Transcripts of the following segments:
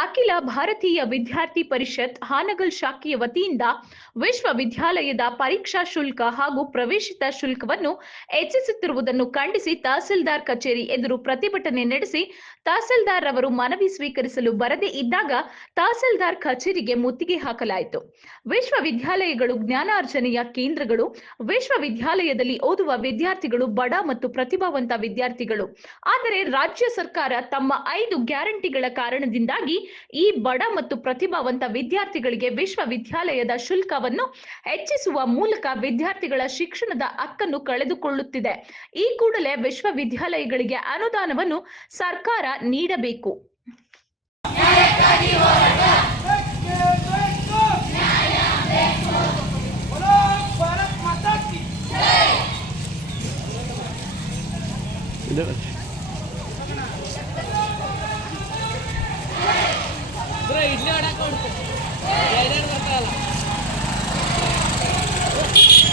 ಅಖಿಲ ಭಾರತೀಯ ವಿದ್ಯಾರ್ಥಿ ಪರಿಷತ್ ಹಾನಗಲ್ ಶಾಖೆಯ ವತಿಯಿಂದ ವಿಶ್ವವಿದ್ಯಾಲಯದ ಪರೀಕ್ಷಾ ಶುಲ್ಕ ಹಾಗೂ ಪ್ರವೇಶಿತ ಶುಲ್ಕವನ್ನು ಹೆಚ್ಚಿಸುತ್ತಿರುವುದನ್ನು ಖಂಡಿಸಿ ತಹಸೀಲ್ದಾರ್ ಕಚೇರಿ ಎದುರು ಪ್ರತಿಭಟನೆ ನಡೆಸಿ ತಹಸೀಲ್ದಾರ್ ಅವರು ಮನವಿ ಸ್ವೀಕರಿಸಲು ಬರದೇ ಇದ್ದಾಗ ತಹಸೀಲ್ದಾರ್ ಕಚೇರಿಗೆ ಮುತ್ತಿಗೆ ಹಾಕಲಾಯಿತು. ವಿಶ್ವವಿದ್ಯಾಲಯಗಳು ಜ್ಞಾನಾರ್ಜನೆಯ ಕೇಂದ್ರಗಳು, ವಿಶ್ವವಿದ್ಯಾಲಯದಲ್ಲಿ ಓದುವ ವಿದ್ಯಾರ್ಥಿಗಳು ಬಡ ಮತ್ತು ಪ್ರತಿಭಾವಂತ ವಿದ್ಯಾರ್ಥಿಗಳು. ಆದರೆ ರಾಜ್ಯ ಸರ್ಕಾರ ತಮ್ಮ ಐದು ಗ್ಯಾರಂಟಿಗಳ ಕಾರಣದಿಂದಾಗಿ ಈ ಬಡ ಮತ್ತು ಪ್ರತಿಭಾವಂತ ವಿದ್ಯಾರ್ಥಿಗಳಿಗೆ ವಿಶ್ವವಿದ್ಯಾಲಯದ ಶುಲ್ಕವನ್ನು ಹೆಚ್ಚಿಸುವ ಮೂಲಕ ವಿದ್ಯಾರ್ಥಿಗಳ ಶಿಕ್ಷಣದ ಹಕ್ಕನ್ನು ಕಳೆದುಕೊಳ್ಳುತ್ತಿದೆ. ಈ ಕೂಡಲೇ ವಿಶ್ವವಿದ್ಯಾಲಯಗಳಿಗೆ ಅನುದಾನವನ್ನು ಸರ್ಕಾರ ನೀಡಬೇಕು. Did. ಇಡ್ಲಿ ಹೊಡಕ್ಕೆ ಎರಡೆರಡು ಬರ್ತಾವಲ್ಲ ಶಿಕ್ಷಣ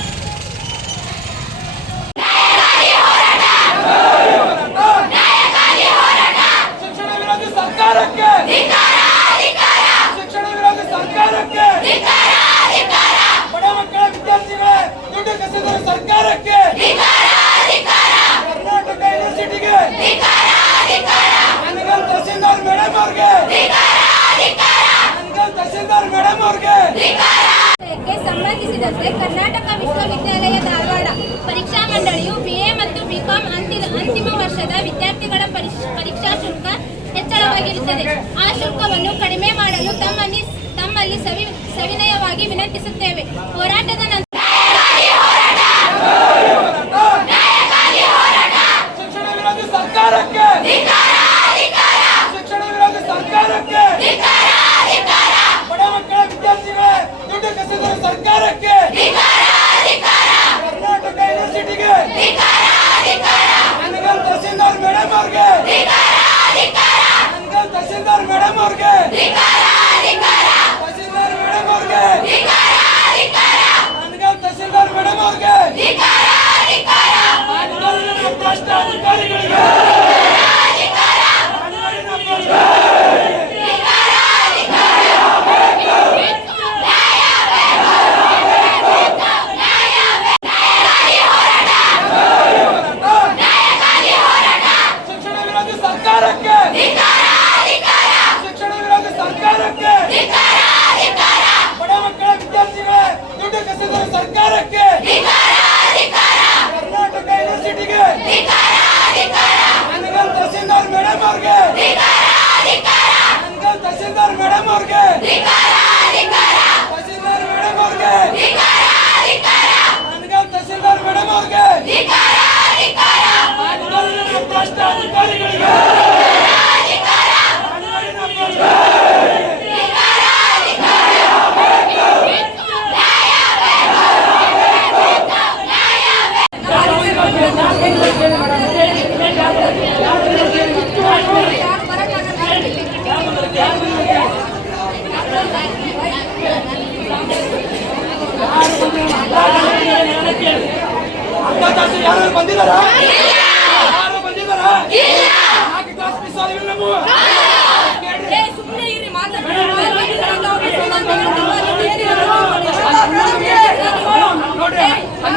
ಹೆಚ್ಚಳವಾಗಿರುತ್ತದೆ ಆ ಶುಲ್ಕವನ್ನು ಕಡಿಮೆ ಮಾಡಲು ತಮ್ಮಲ್ಲಿ ತಮ್ಮಲ್ಲಿ ಸವಿ ಸವಿನಯವಾಗಿ ವಿನಂತಿಸುತ್ತೇವೆ. ಹೋರಾಟದ ನಂತರ ಶಿಕ್ಷಣ ವಿರೋಧಿ ಸರ್ಕಾರಕ್ಕೆ ಶಿಕ್ಷಣ ವಿರೋಧಿ ಸರ್ಕಾರಕ್ಕೆ ಬಡ ಮಕ್ಕಳ ವಿದ್ಯಾರ್ಥಿಗಳ ದುಡ್ಡು ಕಸಿದ ಸರ್ಕಾರಕ್ಕೆ ಕರ್ನಾಟಕ ಯೂನಿವರ್ಸಿಟಿಗೆ ಅನ್ಗಲ್ ತಹಸೀಲ್ದಾರ್ ಮೇಡಮ್ ಅವ್ರಿಗೆ ಅನ್ಗಲ್ ತಹಸೀಲ್ದಾರ್ ಮೇಡಮ್ ಅವ್ರಿಗೆ. ತಹಸೀಲ್ದಾರ್ ಮೇಡಮ್ ಅವ್ರಿಗೆ. ಅನ್ಗಲ್ ತಹಸೀಲ್ದಾರ್ ಮೇಡಮ್ ಅವ್ರಿಗೆ. ಅಧಿಕಾರಿಗಳಿಗೆ ಆಂದೋಲನ ಭ್ರಷ್ಟ ಶಿಕ್ಷಣ ವಿರೋಧಿ ಸರ್ಕಾರಕ್ಕೆ ಶಿಕ್ಷಣ ವಿರೋಧಿ ಸರ್ಕಾರಕ್ಕೆ ಬಡ ಮಕ್ಕಳ ವಿದ್ಯಾರ್ಥಿಗಳ ದುಡ್ಡು ಕಸಿದ ಸರ್ಕಾರಕ್ಕೆ ಕರ್ನಾಟಕ ಯೂನಿವರ್ಸಿಟಿಗೆ ಅನ್ಗಲ್ ತಹಸೀಲ್ದಾರ್ ಮೇಡಮ್ ಅವ್ರಿಗೆ ಅನ್ಗಲ್ ತಹಸೀಲ್ದಾರ್ ಮೇಡಮ್ ಅವ್ರಿಗೆ ತಹಸೀಲ್ದಾರ್ ಮೇಡಮ್ ಅವ್ರಿಗೆ ಅನ್ಗಲ್ ತಹಸೀಲ್ದಾರ್ ಮೇಡಮ್ ಅವ್ರಿಗೆ ಆಂದೋಲನ ಭ್ರಷ್ಟ ಅಧಿಕಾರಿಗಳಿಗೆ ಆಂದೋಲನ ಭ್ರಷ್ಟ ಅರ್ಧ ತಾಸು ಯಾರು ಬಂದಿದಾರ ಯಾರು ಬಂದಿದಾರ ನಾಲ್ಕು ಕ್ಲಾಸ್ ಮಿಸ್ ಆಗಿಲ್ಲ ನಾವು ನೋಡ್ರಿ ಹನ್ನೊಂದು ಬೇರೆ ಬಂದ್ರು ಬರ್ತಾರೆ.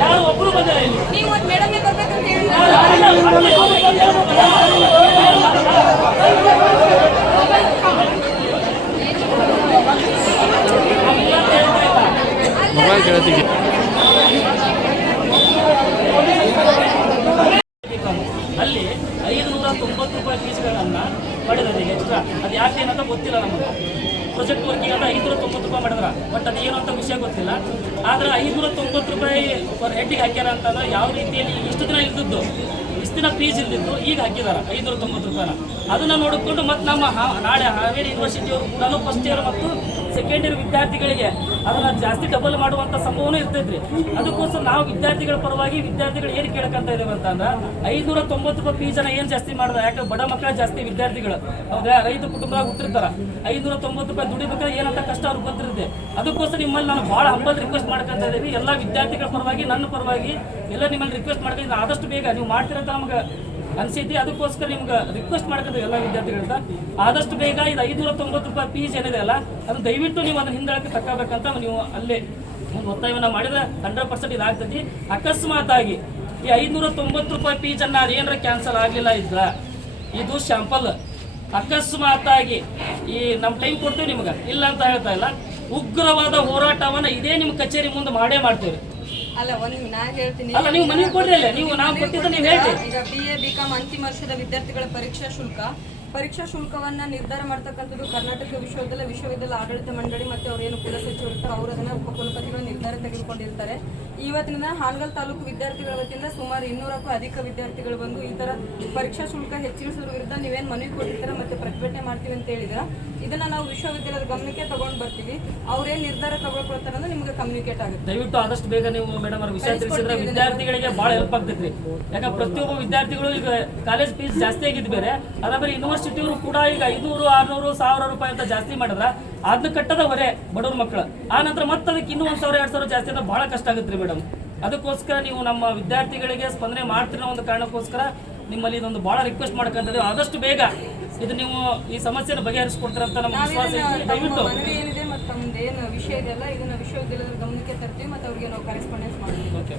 ಯಾರು ಒಬ್ರು ಬಂದಿಲ್ಲ ನೀವು ಮೇಡಮ್ ಬರ್ಬೇಕಂತ ಹೇಳಿ ಅಲ್ಲಿ ಐದುನೂರ ತೊಂಬತ್ತು ರೂಪಾಯಿ ಫೀಸ್ಗಳನ್ನು ಮಾಡಿದ್ರೆ ಎಕ್ಸ್ಟ್ರಾ ಅದು ಯಾಕೆ ಏನಂತ ಗೊತ್ತಿಲ್ಲ ನಮಗೆ. ಪ್ರೊಜೆಕ್ಟ್ ವರ್ಕಿಂಗ್ ಅಂತ ಐದುನೂರ ತೊಂಬತ್ತು ರೂಪಾಯಿ ಮಾಡಿದ್ರ. ಬಟ್ ಅದು ಏನು ಅಂತ ವಿಷಯ ಗೊತ್ತಿಲ್ಲ. ಆದ್ರೆ ಐದುನೂರ ತೊಂಬತ್ತು ರೂಪಾಯಿ ಪರ್ ಹೆಡ್ಗೆ ಹಾಕ್ಯಾರ ಅಂತಂದ್ರೆ ಯಾವ ರೀತಿಯಲ್ಲಿ ಇಷ್ಟು ದಿನ ಇದ್ದದ್ದು ಇಷ್ಟು ದಿನ ಫೀಸ್ ಇಲ್ದಿದ್ದು, ಈಗ ಹಾಕಿದಾರೆ ಐನೂರ ತೊಂಬತ್ತು ರೂಪಾಯಿನ. ಅದನ್ನ ನೋಡಿಕೊಂಡು ಮತ್ತೆ ನಮ್ಮ ನಾಳೆ ಹಾವೇರಿ ಯೂನಿವರ್ಸಿಟಿಯವರು ಕೂಡ ಫಸ್ಟ್ ಇಯರ್ ಮತ್ತು ಸೆಕೆಂಡ್ ಇಯರ್ ವಿದ್ಯಾರ್ಥಿಗಳಿಗೆ ಅದನ್ನ ಜಾಸ್ತಿ ಡಬಲ್ ಮಾಡುವಂತ ಸಂಭವನೂ ಇರ್ತೈತ್ರಿ. ಅದಕ್ಕೋಸ್ಕರ ನಾವು ವಿದ್ಯಾರ್ಥಿಗಳ ಪರವಾಗಿ ವಿದ್ಯಾರ್ಥಿಗಳು ಏನು ಕೇಳಕಂತ ಇದೇವೆ ಅಂತಂದ್ರೆ ಐನೂರ ತೊಂಬತ್ತು ರೂಪಾಯಿ ಫೀಸನ್ನ ಏನು ಜಾಸ್ತಿ ಮಾಡಿದ್ರೆ ಯಾಕಂದ್ರೆ ಬಡ ಮಕ್ಕಳ ಜಾಸ್ತಿ ವಿದ್ಯಾರ್ಥಿಗಳು. ಹೌದಾ ರೈತ ಕುಟುಂಬ ಹುಟ್ಟಿರ್ತಾರ. ಐನೂರ ತೊಂಬತ್ತು ರೂಪಾಯಿ ದುಡಿಬೇಕಾದ್ರೆ ಏನಂತ ಕಷ್ಟ ಅವ್ರಿಗೆ ಗೊತ್ತಿರುತ್ತೆ. ಅದಕ್ಕೋಸ್ಕರ ನಿಮ್ಮಲ್ಲಿ ನಾನು ಭಾಳ ಹಂಬಲ್ ರಿಕ್ವೆಸ್ಟ್ ಮಾಡ್ಕೊಂತ ಇದ್ದೀವಿ ಎಲ್ಲ ವಿದ್ಯಾರ್ಥಿಗಳ ಪರವಾಗಿ, ನನ್ನ ಪರವಾಗಿ ಎಲ್ಲ ನಿಮ್ಮಲ್ಲಿ ರಿಕ್ವೆಸ್ಟ್ ಮಾಡ್ಕೊಂಡು ಆದಷ್ಟು ಬೇಗ ನೀವು ಮಾಡ್ತಿರಂತ ನಮ್ಗೆ ಅನ್ಸೈತಿ ಅದಕ್ಕೋಸ್ಕರ ನಿಮ್ಗೆ ರಿಕ್ವೆಸ್ಟ್ ಮಾಡ್ಕೊಂಡು ಎಲ್ಲ ವಿದ್ಯಾರ್ಥಿಗಳಂತ ಆದಷ್ಟು ಬೇಗ ಇದು ಐನೂರ ತೊಂಬತ್ತು ರೂಪಾಯಿ ಫೀಸ್ ಏನಿದೆ ಅಲ್ಲ ಅದು ದಯವಿಟ್ಟು ನೀವು ಅದನ್ನ ಹಿಂದಳಕ್ಕೆ ತಕ್ಕಬೇಕಂತ ನೀವು ಅಲ್ಲೇ ಒಂದು ಒತ್ತಾಯವನ್ನು ಮಾಡಿದ್ರೆ ಹಂಡ್ರೆಡ್ ಪರ್ಸೆಂಟ್ ಇದಾಗ್ತೈತಿ. ಅಕಸ್ಮಾತ್ ಆಗಿ ಈ ಐದುನೂರ ತೊಂಬತ್ತು ರೂಪಾಯಿ ಫೀಸನ್ನು ಅನ್ನ ಅದೇನಾರ ಕ್ಯಾನ್ಸಲ್ ಆಗಲಿಲ್ಲ ಇದ್ರ, ಇದು ಶಾಂಪಲ್ ಅಕಸ್ಮಾತ್ ಆಗಿ ಈ ನಮ್ಮ ಟೈಮ್ ಕೊಡ್ತೀವಿ ನಿಮ್ಗೆ. ಇಲ್ಲ ಅಂತ ಹೇಳ್ತಾ ಇಲ್ಲ. ಉಗ್ರವಾದ ಹೋರಾಟವನ್ನ ಇದೇ ನಿಮ್ಮ ಕಚೇರಿ ಮುಂದೆ ಮಾಡೇ ಮಾಡ್ತೀವಿ ಅಲ್ಲ ಒಂದು ನಾ ಹೇಳ್ತೀನಿ. ಅಲ್ಲ ನೀವು ಮನೆಗೆ ಕೊಡ್ರಿ ಅಲ್ಲೇ. ನೀವು ನಾವು ಕೊಟ್ಟಿದ್ದು ನೀವು ಹೇಳ್ರಿ. ಈಗ ಬಿ ಎ ಬಿ ಕಾಮ್ ಅಂತಿಮ ವರ್ಷದ ವಿದ್ಯಾರ್ಥಿಗಳ ಪರೀಕ್ಷಾ ಶುಲ್ಕ ಪರೀಕ್ಷಾ ಶುಲ್ಕವನ್ನ ನಿರ್ಧಾರ ಮಾಡ್ತಕ್ಕಂಥದ್ದು ಕರ್ನಾಟಕ ವಿಶ್ವವಿದ್ಯಾಲಯ ವಿಶ್ವವಿದ್ಯಾಲಯ ಆಡಳಿತ ಮಂಡಳಿ ಮತ್ತೆ ಅವರೇನು ಕುಲಸಚಿವರು ಇರ್ತಾರೆ ಅವರು ಅದನ್ನ ಉಪಕುಲಪತಿಗಳು ನಿರ್ಧಾರ ತೆಗೆದುಕೊಂಡಿರ್ತಾರೆ. ಇವತ್ತಿನ ಹಾನಗಲ್ ತಾಲೂಕು ವಿದ್ಯಾರ್ಥಿಗಳ ವತಿಯಿಂದ ಸುಮಾರು ಇನ್ನೂರಕ್ಕೂ ಅಧಿಕ ವಿದ್ಯಾರ್ಥಿಗಳು ಬಂದು ಈ ತರ ಪರೀಕ್ಷಾ ಶುಲ್ಕ ಹೆಚ್ಚಿಸೋದ್ರ ವಿರುದ್ಧ ನೀವೇನು ಮನವಿ ಕೊಟ್ಟಿರ್ತಾರೆ ಮತ್ತೆ ಪ್ರತಿಭಟನೆ ಮಾಡ್ತೀವಿ ಅಂತ ಹೇಳಿದ್ರ? ಇದನ್ನ ನಾವು ವಿಶ್ವವಿದ್ಯಾಲಯದ ಗಮನಕ್ಕೆ ತಗೊಂಡು ಬರ್ತೀವಿ. ಅವ್ರೇನ್ ನಿರ್ಧಾರ ತಗೊಳ್ಕೊಳ್ತಾರೆ ಅಂದ್ರೆ ನಿಮಗೆ ಕಮ್ಯುನಿಕೇಟ್ ಆಗುತ್ತೆ. ದಯವಿಟ್ಟು ಆದಷ್ಟು ಬೇಗ ನೀವು ಮೇಡಮ್ ಅವ್ರ ವಿಷಯ ತಿಳಿಸಿದ್ರೆ ವಿದ್ಯಾರ್ಥಿಗಳಿಗೆ ಬಹಳ ಹೆಲ್ಪ್ ಆಗ್ತೈತಿ ಯಾಕಂದ್ರೆ ಪ್ರತಿಯೊಬ್ಬ ವಿದ್ಯಾರ್ಥಿಗಳು ಈಗ ಕಾಲೇಜ್ ಫೀಸ್ ಜಾಸ್ತಿ ಆಗಿದ್ದು ಬೇರೆ. ಅದಾದ್ರೆ ಯೂನಿವರ್ಸಿಟಿಯವರು ಕೂಡ ಈಗ ಐನೂರು ಆರ್ನೂರು ಸಾವಿರ ರೂಪಾಯಿ ಅಂತ ಜಾಸ್ತಿ ಮಾಡಿದ್ರ ಅದನ್ನ ಕಟ್ಟದ ಹೊರೆ ಬಡವ್ರ ಮಕ್ಕಳು ಆ ನಂತರ ಮತ್ತೆ ಅದಕ್ಕೆ ಇನ್ನೂ ಒಂದ್ ಸಾವಿರ ಎರಡ್ ಸಾವಿರ ಜಾಸ್ತಿ ಅಂದ್ರೆ ಬಹಳ ಕಷ್ಟ ಆಗುತ್ತೆ ರೀ ಮೇಡಮ್ ಅದಕ್ಕೋಸ್ಕರ ನೀವು ನಮ್ಮ ವಿದ್ಯಾರ್ಥಿಗಳಿಗೆ ಸ್ಪಂದನೆ ಮಾಡ್ತಿರೋ ಒಂದು ಕಾರಣಕ್ಕೋಸ್ಕರ ನಿಮ್ಮಲ್ಲಿ ಇದೊಂದು ಬಹಳ ರಿಕ್ವೆಸ್ಟ್ ಮಾಡ್ಕೊಂತಿದ್ದೀವಿ. ಆದಷ್ಟು ಬೇಗ ಇದು ನೀವು ಈ ಸಮಸ್ಯೆನ ಬಗೆಹರಿಸ್ಕೊಡ್ತಾರಂತ ನಮ್ಮ ವಿಶ್ವಾಸ ದಯವಿಟ್ಟು ತಮ್ಮ ಏನಿದೆ ಮತ್ತೆ ತಮ್ಮದು ಏನು ವಿಷಯ ಇದೆಯಲ್ಲ ಇದನ್ನ ವಿಶ್ವವಿದ್ಯಾಲಯದ ಗಮನಕ್ಕೆ ತರ್ತೀವಿ ಮತ್ತೆ ಅವ್ರಿಗೆ ನಾವು ಕರೆಸ್ಪಾಂಡೆನ್ಸ್ ಮಾಡ್ತೀವಿ. ಓಕೆ